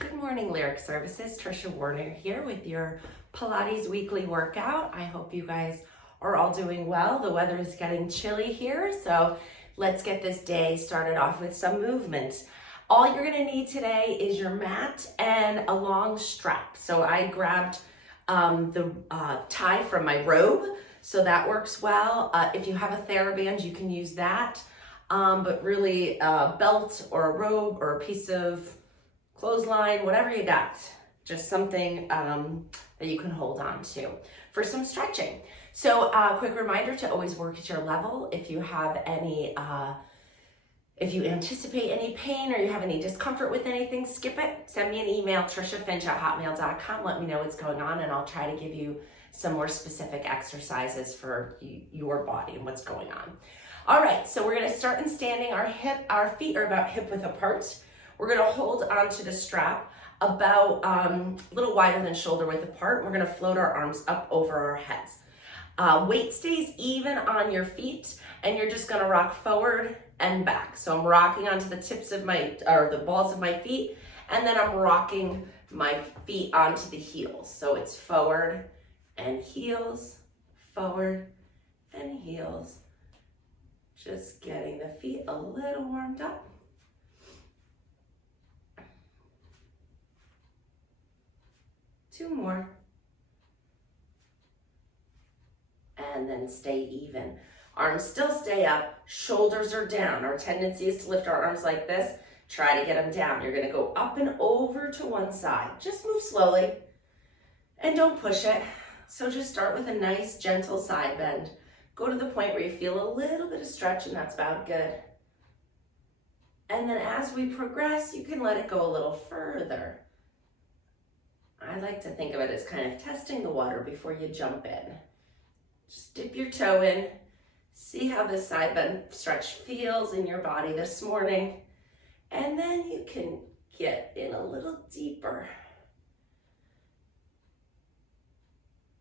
Good morning, Lyric Services. Trisha Warner here with your Pilates weekly workout. I hope you guys are all doing well. The weather is getting chilly here, so let's get this day started off with some movement. All you're gonna need today is your mat and a long strap. So I grabbed the tie from my robe, so that works well. If you have a TheraBand, you can use that. But really a belt or a robe or a piece of clothesline, whatever you got, just something that you can hold on to for some stretching. So quick reminder to always work at your level. If you have any, if you anticipate any pain or you have any discomfort with anything, skip it. Send me an email, trishafinch@hotmail.com. Let me know what's going on and I'll try to give you some more specific exercises for your body and what's going on. All right, so we're gonna start in standing. Our feet are about hip width apart. We're gonna hold onto the strap about a little wider than shoulder width apart. We're gonna float our arms up over our heads. Weight stays even on your feet and you're just gonna rock forward and back. So I'm rocking onto the tips of the balls of my feet, and then I'm rocking my feet onto the heels. So it's forward and heels, forward and heels. Just getting the feet a little warmed up. Two more. And then stay even. Arms still stay up, shoulders are down. Our tendency is to lift our arms like this. Try to get them down. You're gonna go up and over to one side. Just move slowly and don't push it. So just start with a nice gentle side bend. Go to the point where you feel a little bit of stretch and that's about good. And then as we progress, you can let it go a little further. I like to think of it as kind of testing the water before you jump in. Just dip your toe in, see how this side bend stretch feels in your body this morning, and then you can get in a little deeper.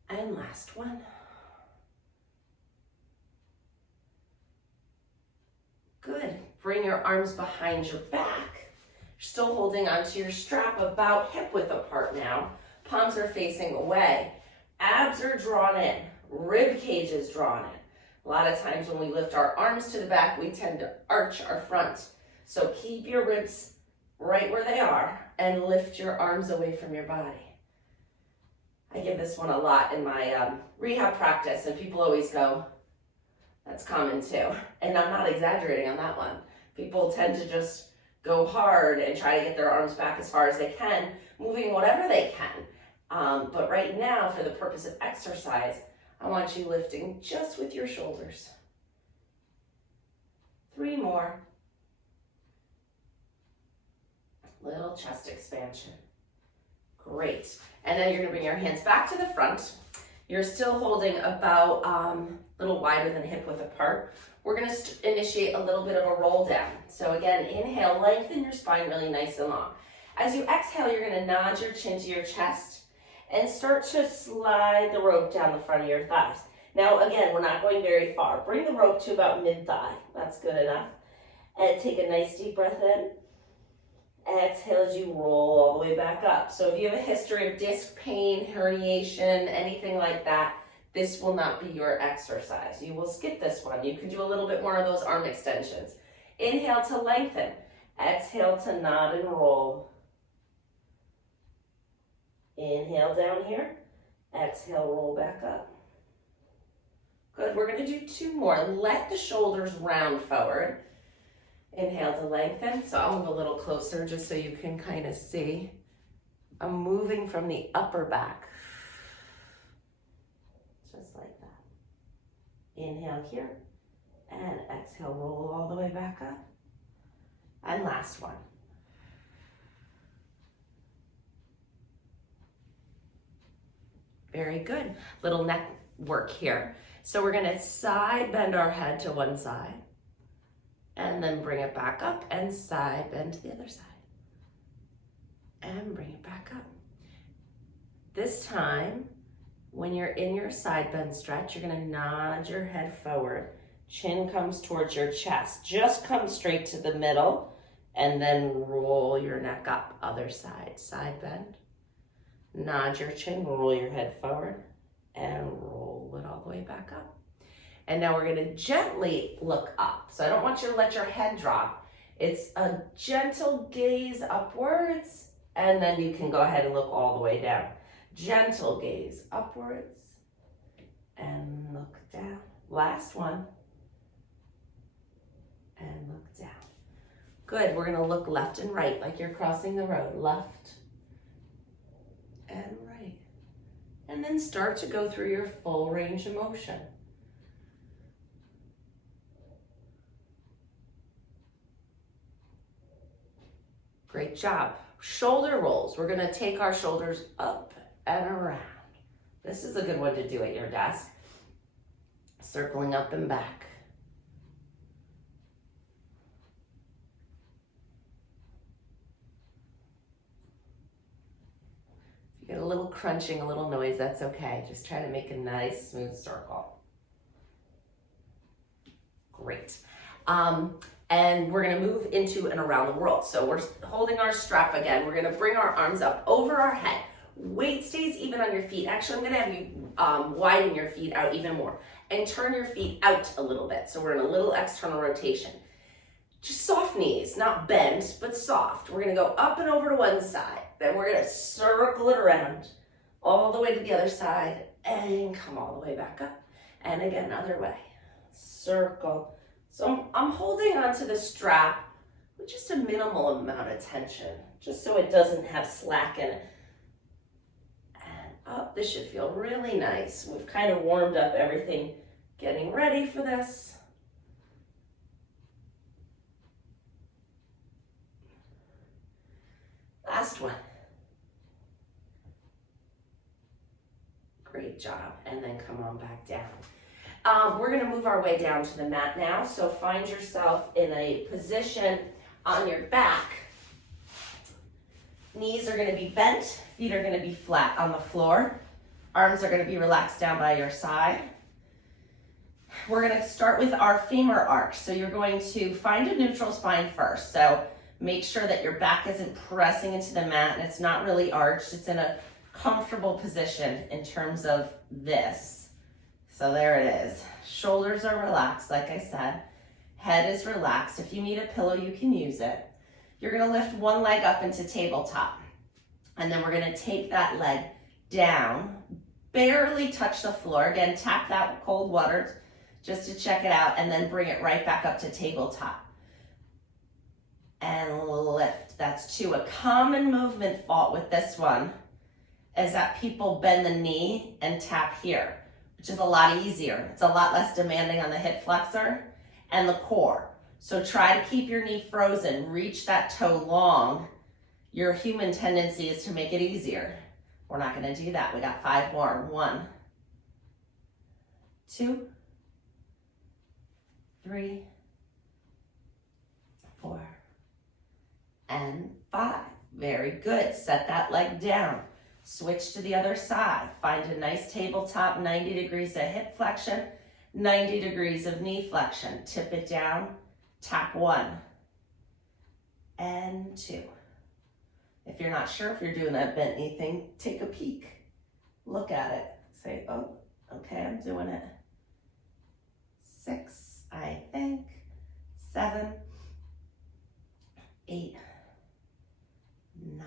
And last one. Good. Bring your arms behind your back. You're still holding onto your strap about hip width apart now. Palms are facing away. Abs are drawn in. Rib cage is drawn in. A lot of times when we lift our arms to the back, we tend to arch our front. So keep your ribs right where they are and lift your arms away from your body. I give this one a lot in my rehab practice, and people always go, that's common too. And I'm not exaggerating on that one. People tend to just go hard and try to get their arms back as far as they can, moving whatever they can. But right now, for the purpose of exercise, I want you lifting just with your shoulders. 3 more. Little chest expansion. Great. And then you're gonna bring your hands back to the front. You're still holding about a little wider than hip width apart. We're gonna initiate a little bit of a roll down. So again, inhale, lengthen your spine really nice and long. As you exhale, you're gonna nod your chin to your chest and start to slide the rope down the front of your thighs. Now again, we're not going very far. Bring the rope to about mid-thigh. That's good enough. And take a nice deep breath in. Exhale as you roll all the way back up. So if you have a history of disc pain, herniation, anything like that, this will not be your exercise. You will skip this one. You can do a little bit more of those arm extensions. Inhale to lengthen. Exhale to nod and roll. Inhale down here. Exhale, roll back up. Good, we're gonna do 2 more. Let the shoulders round forward. Inhale to lengthen. So I'll move a little closer just so you can kind of see. I'm moving from the upper back. Just like that. Inhale here. And exhale, roll all the way back up. And last one. Very good. Little neck work here. So we're gonna side bend our head to one side and then bring it back up and side bend to the other side and bring it back up. This time, when you're in your side bend stretch, you're gonna nod your head forward. Chin comes towards your chest. Just come straight to the middle And then roll your neck up, other side. Side bend. Nod your chin, roll your head forward, and roll it all the way back up. And now we're gonna gently look up. So I don't want you to let your head drop. It's a gentle gaze upwards, and then you can go ahead and look all the way down. Gentle gaze upwards, and look down. Last one, and look down. Good, we're gonna look left and right like you're crossing the road. Left and right. And then start to go through your full range of motion. Great job. Shoulder rolls. We're gonna take our shoulders up and around. This is a good one to do at your desk. Circling up and back. If you get a little crunching, a little noise, that's okay. Just try to make a nice, smooth circle. Great. And we're gonna move into and around the world. So we're holding our strap again. We're gonna bring our arms up over our head. Weight stays even on your feet. Actually, I'm gonna have you widen your feet out even more and turn your feet out a little bit. So we're in a little external rotation. Just soft knees, not bent, but soft. We're gonna go up and over to one side. Then we're gonna circle it around all the way to the other side and come all the way back up. And again, other way. Circle. So I'm holding onto the strap with just a minimal amount of tension, just so it doesn't have slack in it. And up, this should feel really nice. We've kind of warmed up everything, getting ready for this. Last one. Great job. And then come on back down. We're going to move our way down to the mat now. So find yourself in a position on your back. Knees are going to be bent. Feet are going to be flat on the floor. Arms are going to be relaxed down by your side. We're going to start with our femur arch. So you're going to find a neutral spine first. So make sure that your back isn't pressing into the mat and it's not really arched. It's in a comfortable position in terms of this. So there it is. Shoulders are relaxed, like I said. Head is relaxed. If you need a pillow, you can use it. You're gonna lift one leg up into tabletop. And then we're gonna take that leg down, barely touch the floor. Again, tap that cold water just to check it out, and then bring it right back up to tabletop. And lift, that's two. A common movement fault with this one is that people bend the knee and tap here, which is a lot easier. It's a lot less demanding on the hip flexor and the core. So try to keep your knee frozen, reach that toe long. Your human tendency is to make it easier. We're not gonna do that. We got 5 more. 1, 2, 3, 4, and 5. Very good. Set that leg down. Switch to the other side. Find a nice tabletop, 90 degrees of hip flexion, 90 degrees of knee flexion. Tip it down, tap 1 and 2. If you're not sure if you're doing that bent knee thing, take a peek. Look at it. Say, oh, okay, I'm doing it. 6, I think. 7, 8, 9,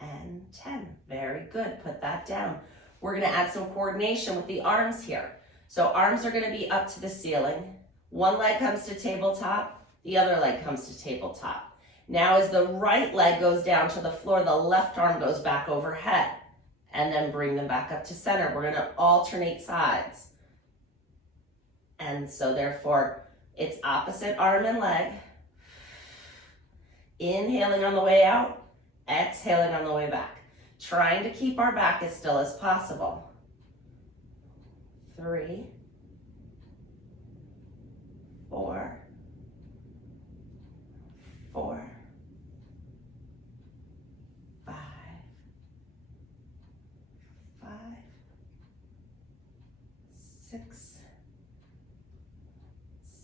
and 10. Very good. Put that down. We're going to add some coordination with the arms here. So arms are going to be up to the ceiling. One leg comes to tabletop. The other leg comes to tabletop. Now as the right leg goes down to the floor, the left arm goes back overhead. And then bring them back up to center. We're going to alternate sides. And so therefore, it's opposite arm and leg. Inhaling on the way out. Exhaling on the way back. Trying to keep our back as still as possible. 3, 4, 4, 5, 5, 6,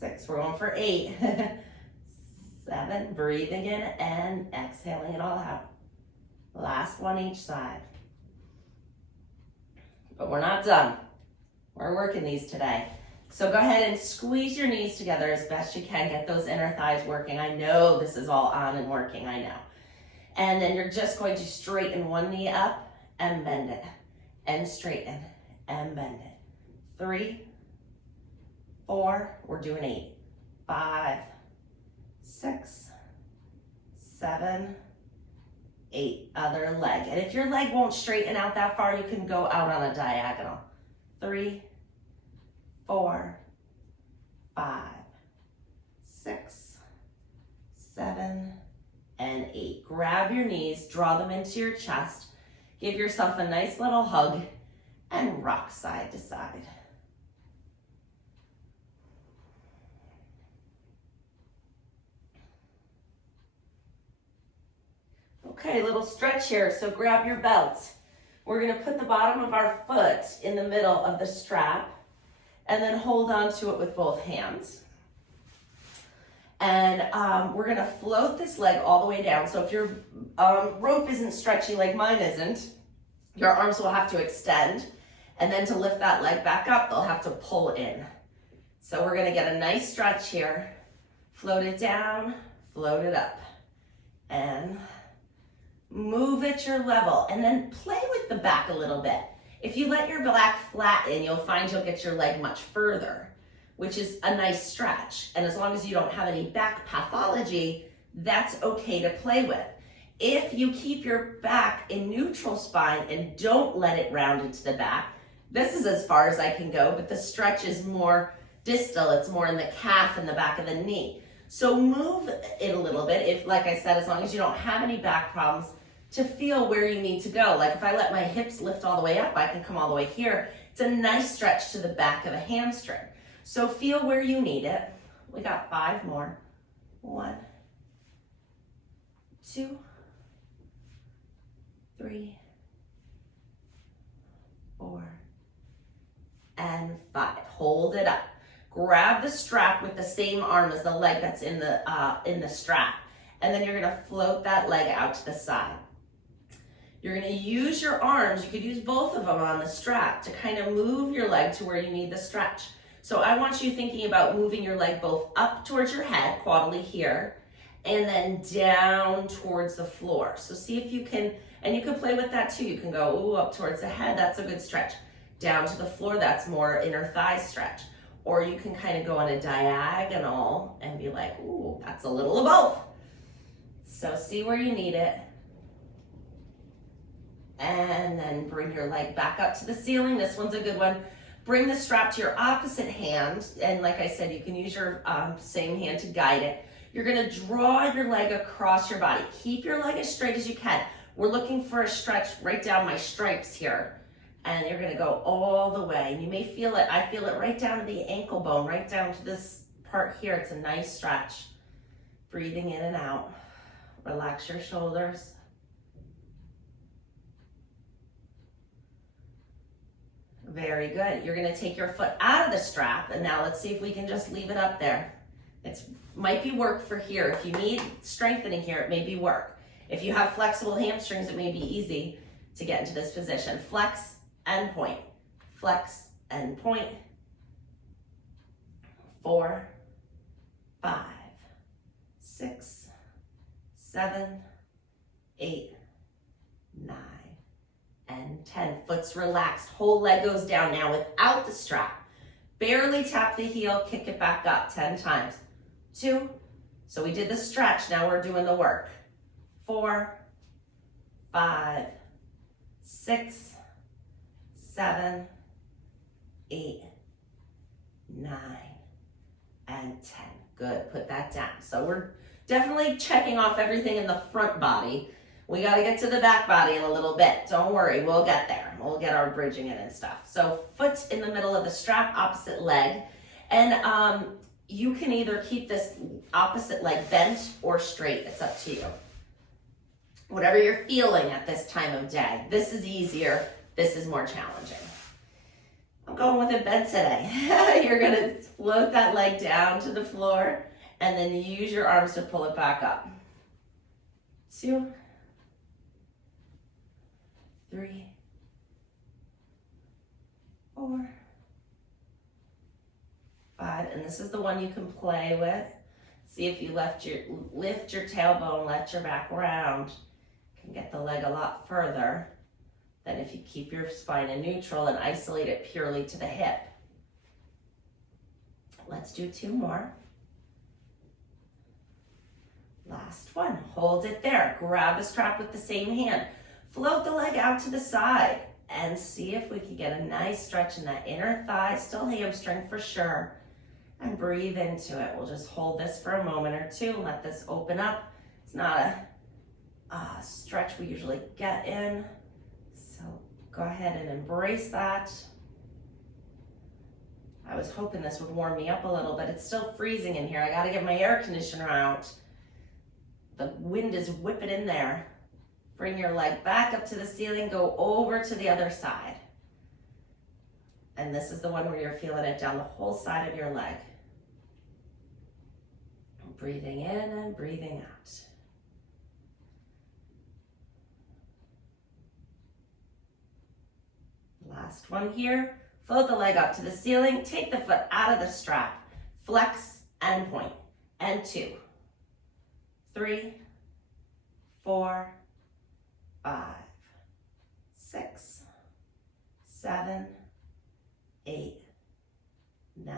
6. We're going for 8, 7, 7, breathing in and exhaling it all out. Last one each side. But we're not done. We're working these today. So go ahead and squeeze your knees together as best you can. Get those inner thighs working. I know this is all on and working, I know. And then you're just going to straighten one knee up and bend it. And straighten and bend it. 3, 4, we're doing 8. 5, 6, 7, 8. Other leg. And if your leg won't straighten out that far, you can go out on a diagonal. 3, 4, 5, 6, 7, and 8. Grab your knees, draw them into your chest. Give yourself a nice little hug and rock side to side. Okay, little stretch here. So grab your belt. We're going to put the bottom of our foot in the middle of the strap and then hold on to it with both hands. And we're going to float this leg all the way down. So if your rope isn't stretchy like mine isn't, your arms will have to extend. And then to lift that leg back up, they'll have to pull in. So we're going to get a nice stretch here. Float it down, float it up. And move at your level, and then play with the back a little bit. If you let your back flatten, you'll find you'll get your leg much further, which is a nice stretch. And as long as you don't have any back pathology, that's okay to play with. If you keep your back in neutral spine and don't let it round into the back, this is as far as I can go, but the stretch is more distal. It's more in the calf and the back of the knee. So move it a little bit, if, like I said, as long as you don't have any back problems, to feel where you need to go. Like if I let my hips lift all the way up, I can come all the way here. It's a nice stretch to the back of the hamstring. So feel where you need it. We got 5 more. 1, 2, 3, 4, and 5. Hold it up. Grab the strap with the same arm as the leg that's in the strap. And then you're gonna float that leg out to the side. You're gonna use your arms, you could use both of them on the strap to kind of move your leg to where you need the stretch. So I want you thinking about moving your leg both up towards your head, quadrily here, and then down towards the floor. So see if you can, and you can play with that too. You can go, ooh, up towards the head, that's a good stretch. Down to the floor, that's more inner thigh stretch. Or you can kind of go on a diagonal and be like, ooh, that's a little of both. So see where you need it. And then bring your leg back up to the ceiling. This one's a good one. Bring the strap to your opposite hand. And like I said, you can use your same hand to guide it. You're gonna draw your leg across your body. Keep your leg as straight as you can. We're looking for a stretch right down my stripes here. And you're gonna go all the way. And you may feel it, I feel it right down to the ankle bone, right down to this part here. It's a nice stretch. Breathing in and out. Relax your shoulders. Very good. You're gonna take your foot out of the strap, and now let's see if we can just leave it up there. It might be work for here. If you need strengthening here, it may be work. If you have flexible hamstrings, it may be easy to get into this position. Flex and point. Flex and point. 4, 5, 6, 7, 8, 9, and 10. Foot's relaxed. Whole leg goes down now without the strap. Barely tap the heel, kick it back up 10 times. 2. So we did the stretch. Now we're doing the work. 4, 5, 6, 7, 8, 9, and 10. Good. Put that down. So we're definitely checking off everything in the front body. We got to get to the back body in a little bit. Don't worry, we'll get there. We'll get our bridging in and stuff. So foot in the middle of the strap, opposite leg. And you can either keep this opposite leg bent or straight. It's up to you. Whatever you're feeling at this time of day. This is easier. This is more challenging. I'm going with it bent today. You're going to float that leg down to the floor and then use your arms to pull it back up. 2, 3, 4, 5, and this is the one you can play with. See if you lift your tailbone, let your back round. Can get the leg a lot further than if you keep your spine in neutral and isolate it purely to the hip. Let's do 2 more. Last one, hold it there. Grab the strap with the same hand. Float the leg out to the side and see if we can get a nice stretch in that inner thigh, still hamstring for sure. And breathe into it. We'll just hold this for a moment or two and let this open up. It's not a stretch we usually get in. So go ahead and embrace that. I was hoping this would warm me up a little, but it's still freezing in here. I gotta get my air conditioner out. The wind is whipping in there. Bring your leg back up to the ceiling, go over to the other side. And this is the one where you're feeling it down the whole side of your leg. Breathing in and breathing out. Last one here. Float the leg up to the ceiling. Take the foot out of the strap. Flex and point. And 2, 3, 4, 5, 6, 7, 8, 9,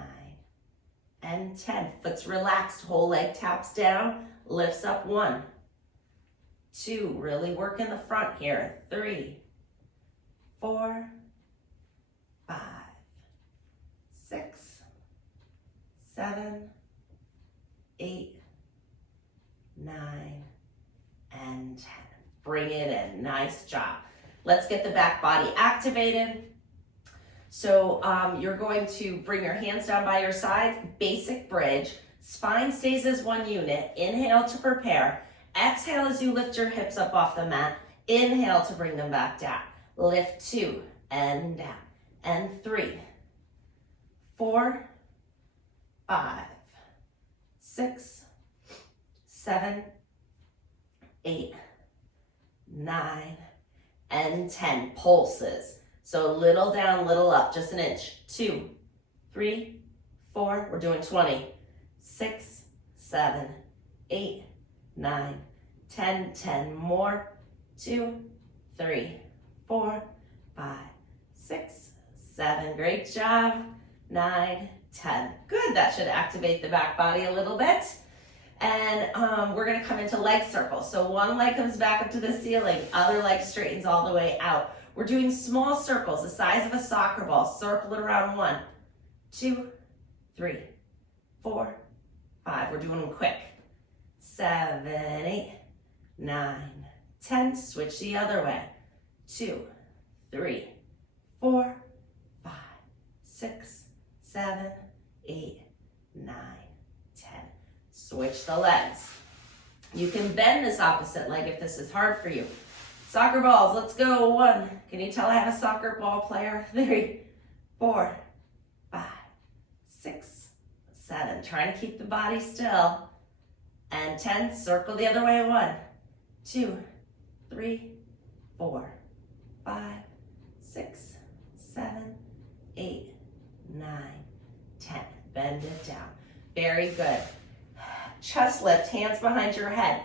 and 10. Foot's relaxed, whole leg taps down, lifts up. 1, 2, really work in the front here. 3, 4, 5, 6, 7, 8, 9, and 10. Bring it in, nice job. Let's get the back body activated. So you're going to bring your hands down by your sides, basic bridge. Spine stays as one unit. Inhale to prepare. Exhale as you lift your hips up off the mat. Inhale to bring them back down. Lift 2 and down. And 3, 4, 5, 6, 7, 8, 9, and 10. Pulses. So little down, little up, just an inch. 2, 3, 4, we're doing 20. 6, 7, 8, 9, 10, 10 more. 2, 3, 4, 5, 6, 7. Great job. 9, 10. Good, that should activate the back body a little bit. And we're gonna come into leg circles. So one leg comes back up to the ceiling, other leg straightens all the way out. We're doing small circles, the size of a soccer ball. Circle it around. 1, 2, 3, 4, 5. We're doing them quick. 7, 8, 9, 10. Switch the other way. 2, 3, 4, 5, 6, 7, 8, 9, 10. Switch the legs. You can bend this opposite leg if this is hard for you. Soccer balls, let's go. 1. Can you tell I have a soccer ball player? 3, 4, 5, 6, 7. Trying to keep the body still. And 10, circle the other way. 1, 2, 3, 4, 5, 6, 7, 8, 9, 10. Bend it down. Very good. Chest lift, hands behind your head.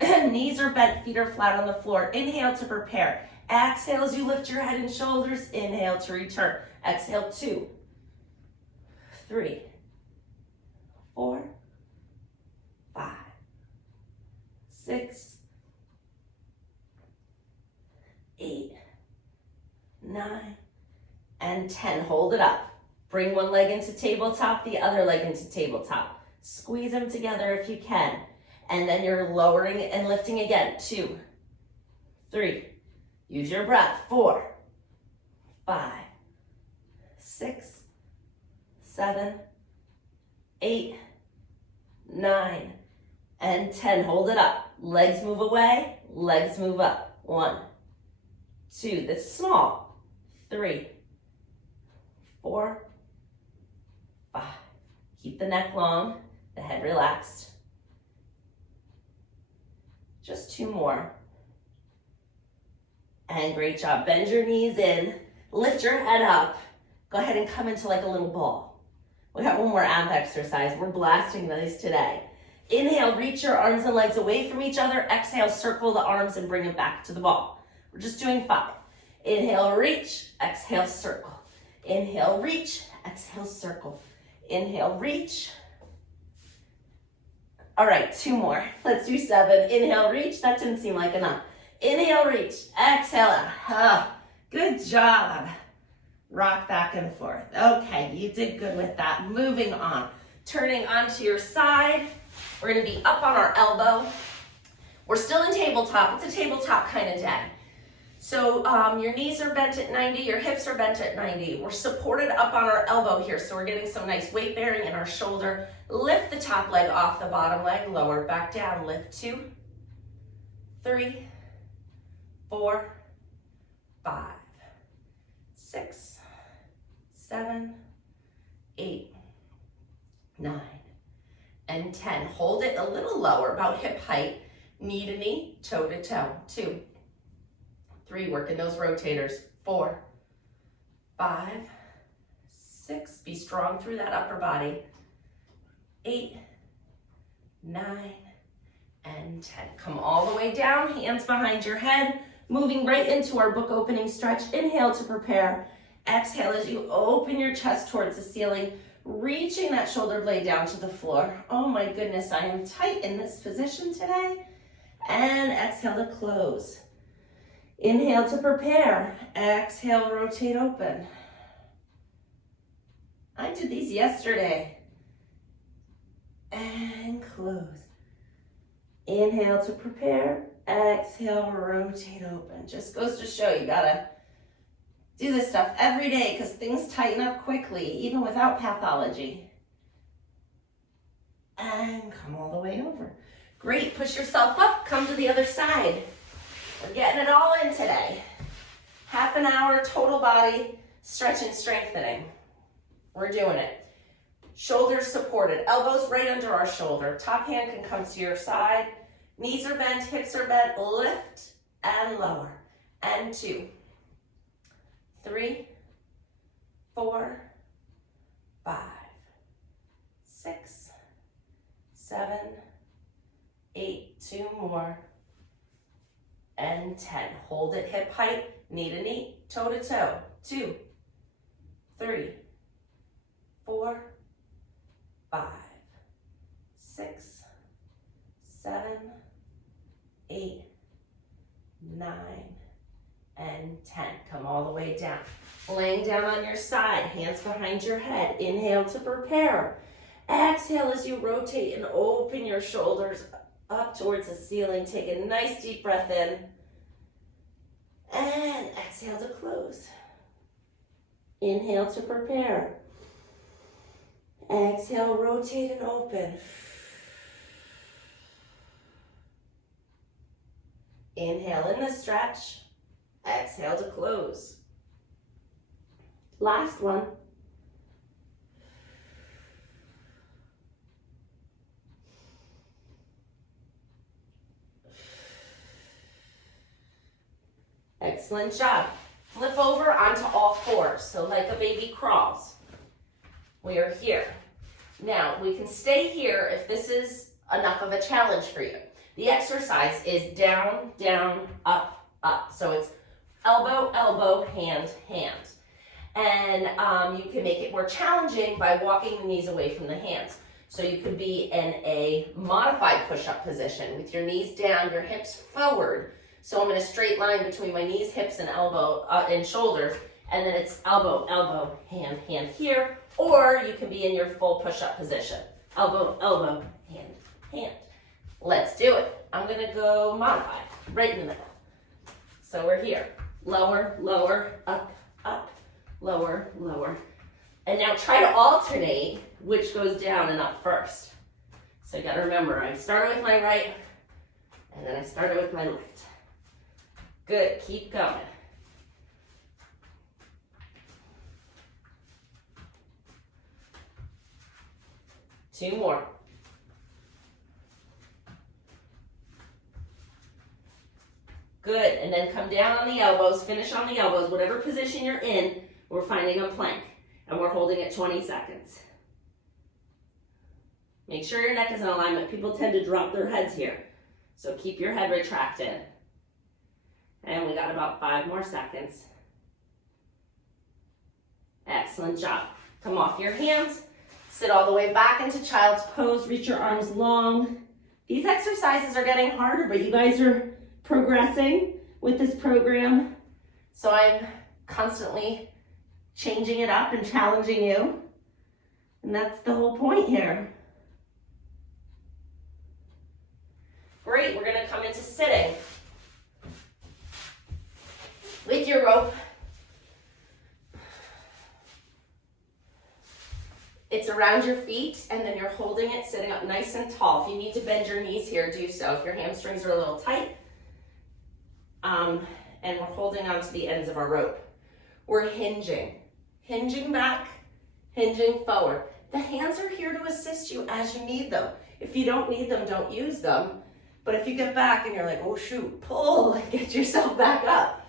Knees are bent, feet are flat on the floor. Inhale to prepare. Exhale as you lift your head and shoulders. Inhale to return. Exhale, 2, 3, 4, 5, 6, 8, 9, and 10. Hold it up. Bring one leg into tabletop, the other leg into tabletop. Squeeze them together if you can. And then you're lowering and lifting again. 2, 3. Use your breath. 4, 5, 6, 7, 8, 9, and 10. Hold it up. Legs move away, legs move up. 1, 2. That's small. 3, 4, 5. Keep the neck long. The head relaxed. Just 2 more. And great job. Bend your knees in. Lift your head up. Go ahead and come into like a little ball. We got one more ab exercise. We're blasting these today. Inhale, reach your arms and legs away from each other. Exhale, circle the arms and bring them back to the ball. We're just doing 5. Inhale, reach. Exhale, circle. Inhale, reach. Exhale, circle. Inhale, reach. All right, 2 more. Let's do 7. Inhale, reach. That didn't seem like enough. Inhale, reach. Exhale. Good job. Rock back and forth. Okay, you did good with that. Moving on. Turning onto your side. We're going to be up on our elbow. We're still in tabletop. It's a tabletop kind of day. So your knees are bent at 90, your hips are bent at 90. We're supported up on our elbow here, so we're getting some nice weight bearing in our shoulder. Lift the top leg off the bottom leg, lower it back down. Lift 2, 3, 4, 5, 6, 7, 8, 9, and 10. Hold it a little lower, about hip height, knee to knee, toe to toe. 2, 3, working those rotators. 4, 5, 6, be strong through that upper body. 8, 9, and 10. Come all the way down, hands behind your head, moving right into our book opening stretch. Inhale to prepare. Exhale as you open your chest towards the ceiling, reaching that shoulder blade down to the floor. Oh my goodness, I am tight in this position today. And exhale to close. Inhale to prepare. Exhale, rotate open. I did these yesterday. And close. Inhale to prepare. Exhale, rotate open. Just goes to show you gotta do this stuff every day because things tighten up quickly, even without pathology. And come all the way over. Great, push yourself up, come to the other side. We're getting it all in today. Half an hour, total body, stretch and strengthening. We're doing it. Shoulders supported, elbows right under our shoulder. Top hand can come to your side. Knees are bent, hips are bent. Lift and lower. And 2, 3, 4, 5, 6, 7, 8, 2 more, and 10. Hold it hip height, knee to knee, toe to toe. 2, 3, 4, 5, 6, 7, 8, 9, and 10. Come all the way down. Laying down on your side, hands behind your head. Inhale to prepare. Exhale as you rotate and open your shoulders up towards the ceiling. Take a nice deep breath in. And exhale to close. Inhale to prepare. Exhale, rotate and open. Inhale in the stretch. Exhale to close. Last one. Excellent job. Flip over onto all fours, so like a baby crawls. We are here. Now, we can stay here if this is enough of a challenge for you. The exercise is down, down, up, up. So it's elbow, elbow, hand, hand. And you can make it more challenging by walking the knees away from the hands. So you could be in a modified push-up position with your knees down, your hips forward. So I'm in a straight line between my knees, hips, and elbow and shoulders. And then it's elbow, elbow, hand, hand here. Or you can be in your full push-up position. Elbow, elbow, hand, hand. Let's do it. I'm gonna go modified, right in the middle. So we're here. Lower, lower, up, up, lower, lower. And now try to alternate which goes down and up first. So you gotta remember, I started with my right, and then I started with my left. Good, keep going. Two more. Good, and then come down on the elbows, finish on the elbows. Whatever position you're in, we're finding a plank, and we're holding it 20 seconds. Make sure your neck is in alignment. People tend to drop their heads here, so keep your head retracted. And we got about 5 more seconds. Excellent job. Come off your hands, sit all the way back into child's pose, reach your arms long. These exercises are getting harder, but you guys are progressing with this program. So I'm constantly changing it up and challenging you. And that's the whole point here. Great, we're gonna come into sitting with your rope. It's around your feet, and then you're holding it sitting up nice and tall. If you need to bend your knees here, do so. If your hamstrings are a little tight, and we're holding on to the ends of our rope. We're hinging back, hinging forward. The hands are here to assist you as you need them. If you don't need them, don't use them. But if you get back and you're like, oh shoot, pull, and get yourself back up.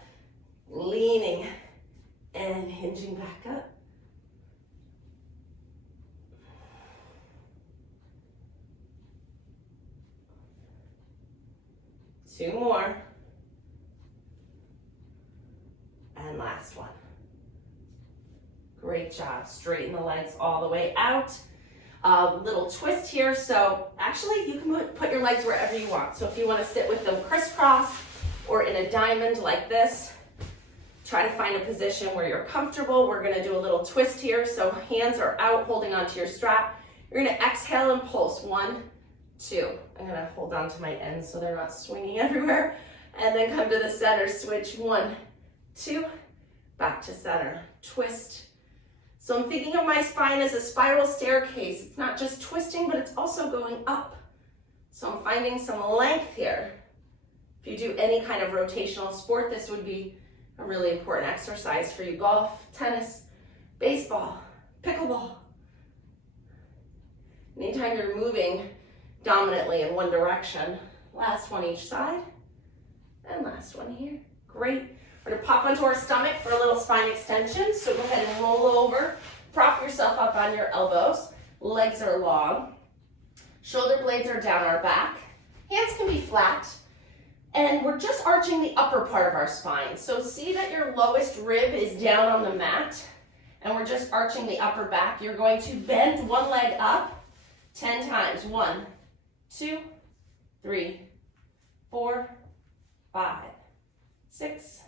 Leaning and hinging back up. Two more. And last one. Great job. Straighten the legs all the way out. Little twist here. So actually you can put your legs wherever you want. So if you want to sit with them crisscross or in a diamond like this, try to find a position where you're comfortable. We're going to do a little twist here. So hands are out, holding onto your strap. You're going to exhale and pulse. 1, 2. I'm going to hold on to my ends so they're not swinging everywhere. And then come to the center. Switch. 1, 2. Back to center. Twist. So I'm thinking of my spine as a spiral staircase. It's not just twisting, but it's also going up. So I'm finding some length here. If you do any kind of rotational sport, this would be a really important exercise for you. Golf, tennis, baseball, pickleball. Anytime you're moving dominantly in one direction. Last one each side. And last one here. Great. We're going to pop onto our stomach for a little spine extension. So go ahead and roll over. Prop yourself up on your elbows. Legs are long. Shoulder blades are down our back. Hands can be flat. And we're just arching the upper part of our spine. So see that your lowest rib is down on the mat. And we're just arching the upper back. You're going to bend one leg up 10 times. 1, 2, 3, 4, 5, 6,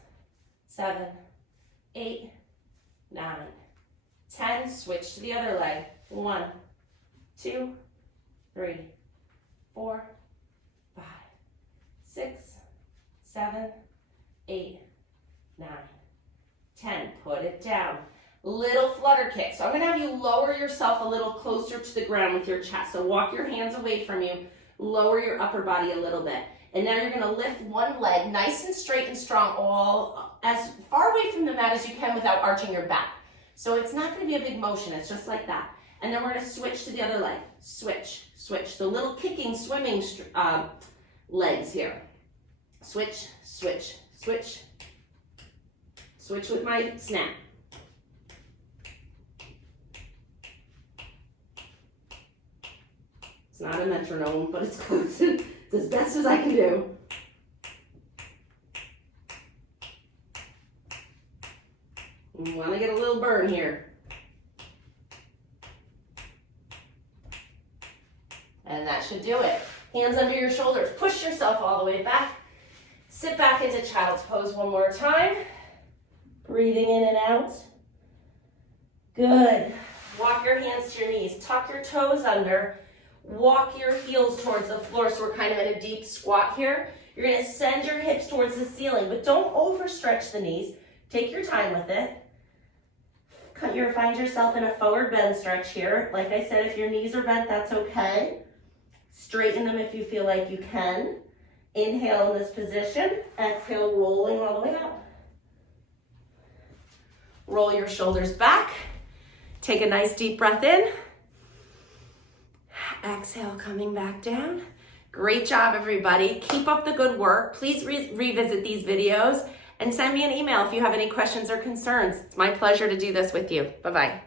7, 8, 9, 10. Switch to the other leg. 1, 2, 3, 4, 5, 6, 7, 8, 9, 10. Put it down. Little flutter kick. So I'm going to have you lower yourself a little closer to the ground with your chest. So walk your hands away from you. Lower your upper body a little bit. And now you're going to lift one leg nice and straight and strong, all as far away from the mat as you can without arching your back. So it's not going to be a big motion. It's just like that. And then we're going to switch to the other leg. Switch, switch. So little kicking, swimming legs here. Switch, switch, switch. Switch with my snap. It's not a metronome, but it's close. It's as best as I can do. You want to get a little burn here. And that should do it. Hands under your shoulders. Push yourself all the way back. Sit back into child's pose one more time. Breathing in and out. Good. Walk your hands to your knees. Tuck your toes under. Walk your heels towards the floor, so we're kind of in a deep squat here. You're going to send your hips towards the ceiling, but don't overstretch the knees. Take your time with it. Find yourself in a forward bend stretch here. Like I said, if your knees are bent, that's okay. Straighten them if you feel like you can. Inhale in this position. Exhale, rolling all the way out. Roll your shoulders back. Take a nice deep breath in. Exhale, coming back down. Great job, everybody. Keep up the good work. Please revisit these videos and send me an email if you have any questions or concerns. It's my pleasure to do this with you. Bye-bye.